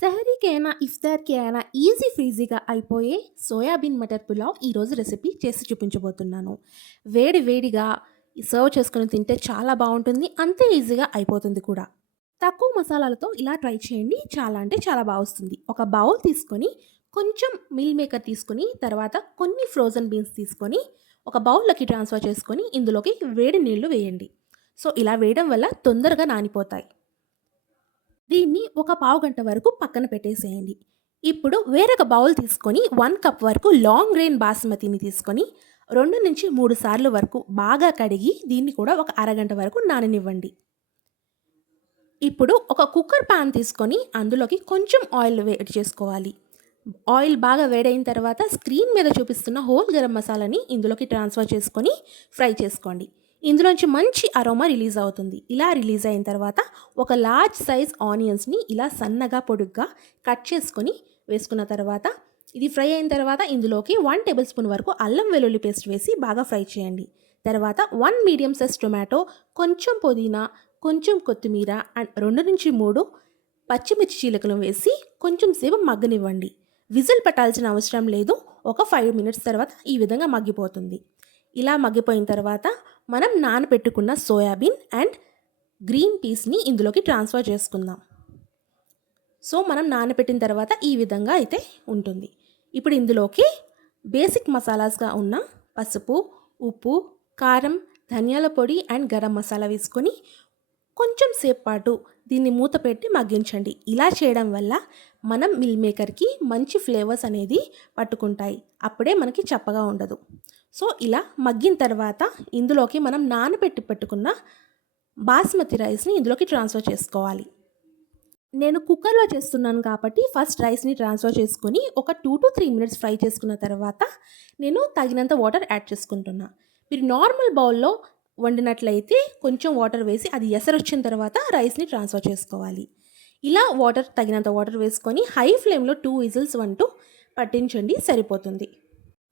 సెహరీకి అయినా, ఇఫ్తార్‌కి అయినా ఈజీ ఫీజీగా అయిపోయే సోయాబీన్ మటర్ పులావ్ ఈరోజు రెసిపీ చేసి చూపించబోతున్నాను. వేడి వేడిగా సర్వ్ చేసుకొని తింటే చాలా బావుంటుంది. అంతే ఈజీగా అయిపోతుంది కూడా. తక్కువ మసాలాలతో ఇలా ట్రై చేయండి. చాలా అంటే చాలా బా వస్తుంది. ఒక బౌల్ తీసుకొని, కొంచెం మీల్ మేకర్ తీసుకొని, తర్వాత కొన్ని ఫ్రోజన్ బీన్స్ తీసుకొని, ఒక బౌల్‌లోకి ట్రాన్స్‌ఫర్ చేసుకొని, ఇందులోకి వేడి నీళ్లు వేయండి. సో, ఇలా వేయడం వల్ల తొందరగా నానిపోతాయి. దీన్ని ఒక పావుగంట వరకు పక్కన పెట్టేసేయండి. ఇప్పుడు వేరొక బౌల్ తీసుకొని 1 కప్ వరకు లాంగ్ గ్రెయిన్ బాస్మతిని తీసుకొని 2-3 సార్లు వరకు బాగా కడిగి దీన్ని కూడా ఒక అరగంట వరకు నాననివ్వండి. ఇప్పుడు ఒక కుక్కర్ పాన్ తీసుకొని అందులోకి కొంచెం ఆయిల్ వేడి చేసుకోవాలి. ఆయిల్ బాగా వేడైన తర్వాత స్క్రీన్ మీద చూపిస్తున్న హోల్ గరం మసాలాని ఇందులోకి ట్రాన్స్ఫర్ చేసుకొని ఫ్రై చేసుకోండి. ఇందులోంచి మంచి అరోమా రిలీజ్ అవుతుంది. ఇలా రిలీజ్ అయిన తర్వాత ఒక లార్జ్ సైజ్ ఆనియన్స్‌ని ఇలా సన్నగా పొడుగ్గా కట్ చేసుకొని వేసుకున్న తర్వాత ఇది ఫ్రై అయిన తర్వాత ఇందులోకి 1 టేబుల్ స్పూన్ వరకు అల్లం వెల్లుల్లి పేస్ట్ వేసి బాగా ఫ్రై చేయండి. తర్వాత 1 మీడియం సైజ్ టొమాటో, కొంచెం పుదీనా, కొంచెం కొత్తిమీర అండ్ 2-3 పచ్చిమిర్చి చీలికలను వేసి కొంచెం సేపు మగ్గనివ్వండి. విజిల్ పెట్టాల్సిన అవసరం లేదు. ఒక 5 మినిట్స్ తర్వాత ఈ విధంగా మగ్గిపోతుంది. ఇలా మగ్గిపోయిన తర్వాత మనం నానబెట్టుకున్న సోయాబీన్ అండ్ గ్రీన్ పీస్‌ని ఇందులోకి ట్రాన్స్ఫర్ చేసుకుందాం. సో, మనం నానబెట్టిన తర్వాత ఈ విధంగా అయితే ఉంటుంది. ఇప్పుడు ఇందులోకి బేసిక్ మసాలాస్‌గా ఉన్న పసుపు, ఉప్పు, కారం, ధనియాల పొడి అండ్ గరం మసాలా వేసుకొని కొంచెం సేపు పాటు దీన్ని మూత పెట్టి మగ్గించండి. ఇలా చేయడం వల్ల మనం మిల్ మేకర్‌కి మంచి ఫ్లేవర్స్ అనేది పట్టుకుంటాయి. అప్పుడే మనకి చప్పగా ఉండదు. సో, ఇలా మగ్గిన తర్వాత ఇందులోకి మనం నానబెట్టి పెట్టుకున్న బాస్మతి రైస్‌ని ఇందులోకి ట్రాన్స్ఫర్ చేసుకోవాలి. నేను కుక్కర్‌లో చేస్తున్నాను కాబట్టి ఫస్ట్ రైస్‌ని ట్రాన్స్ఫర్ చేసుకొని ఒక 2-3 మినిట్స్ ఫ్రై చేసుకున్న తర్వాత నేను తగినంత వాటర్ యాడ్ చేసుకుంటున్నా. మీరు నార్మల్ బౌల్‌లో వండినట్లయితే కొంచెం వాటర్ వేసి అది ఎసరొచ్చిన తర్వాత రైస్‌ని ట్రాన్స్ఫర్ చేసుకోవాలి. ఇలా తగినంత వాటర్ వేసుకొని హై ఫ్లేమ్‌లో 2 విజిల్స్ అంటూ పట్టించండి, సరిపోతుంది.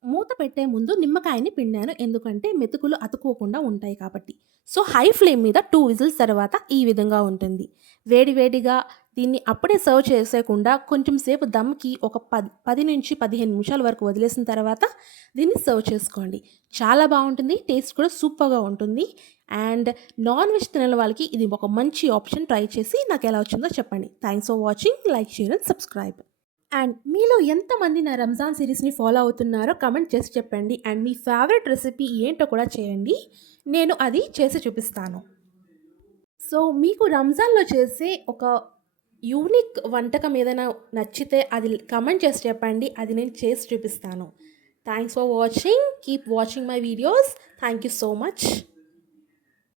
మూత పెట్టే ముందు నిమ్మకాయని పిండాను. ఎందుకంటే మెతుకులు అతుక్కోకుండా ఉంటాయి కాబట్టి. సో, హై ఫ్లేమ్ మీద 2 విజిల్స్ తర్వాత ఈ విధంగా ఉంటుంది. వేడి వేడిగా దీన్ని అప్పుడే సర్వ్ చేసేయకుండా కొంచెం సేపు దమ్‌కి ఒక 10-15 నిమిషాల వరకు వదిలేసిన తర్వాత దీన్ని సర్వ్ చేసుకోండి. చాలా బావుంటుంది. టేస్ట్ కూడా సూపర్‌గా ఉంటుంది. అండ్ నాన్ వెజ్ తినని వాళ్ళకి ఇది ఒక మంచి ఆప్షన్. ట్రై చేసి నాకెలా వచ్చిందో చెప్పండి. Thanks for watching. Like, share and subscribe. And మీలో ఎంతమంది నా రంజాన్ సిరీస్‌ని ఫాలో అవుతున్నారో కమెంట్ చేసి చెప్పండి. అండ్ మీ ఫేవరెట్ రెసిపీ ఏంటో కూడా చేయండి. నేను అది చేసి చూపిస్తాను. సో, మీకు రంజాన్‌లో చేసే ఒక యూనిక్ వంటకం ఏదైనా నచ్చితే అది కమెంట్ చేసి చెప్పండి. అది నేను చేసి చూపిస్తాను. Thanks for watching. Keep watching my videos. Thank you so much.